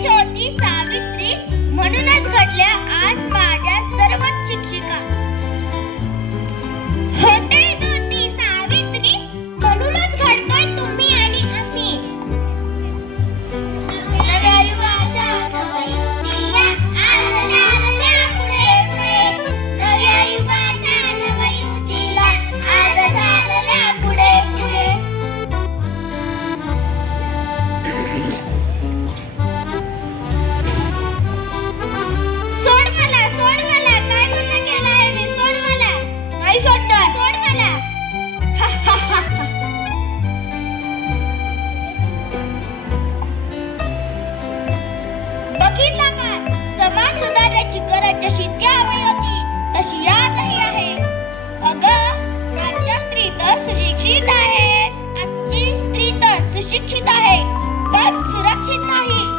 हीच होती सावित्री, म्हणूनच घडल्या आज माझ्या सर्व शिक्षिका. होतेच होती सावित्री, म्हणूनच घडतोय तुम्ही आणि आम्ही. नव्या युगाच्या नवयुवतीला आज चालल्या पुढे पुढे. नव्या युगाच्या नवयुवतीला आज चालल्या पुढे पुढे. सोड मला काय गुन्हा केला आहे मी? सोड मला. नाही सोडणार. सोड मला. बघितलं का? समाज सुधारण्याची गरज जशी त्यावेळी होती तशी आजही आहे. अगं, आजच्या स्त्री तर सुशिक्षित आहेत. आजची स्त्री तर सुशिक्षित आहे पण सुरक्षित नाही.